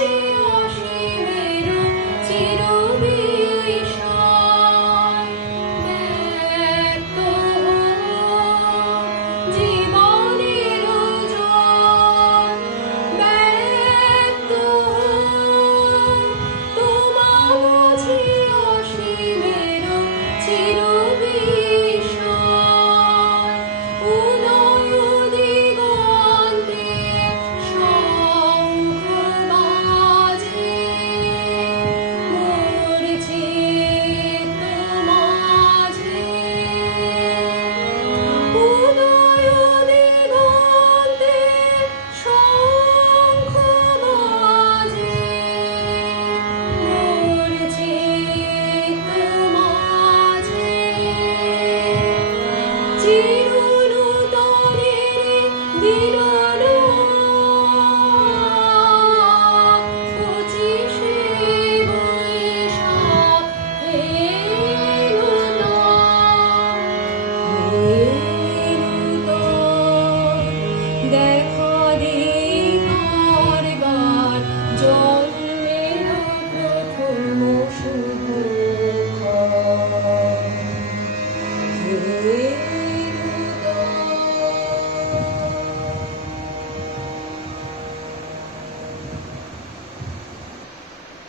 you.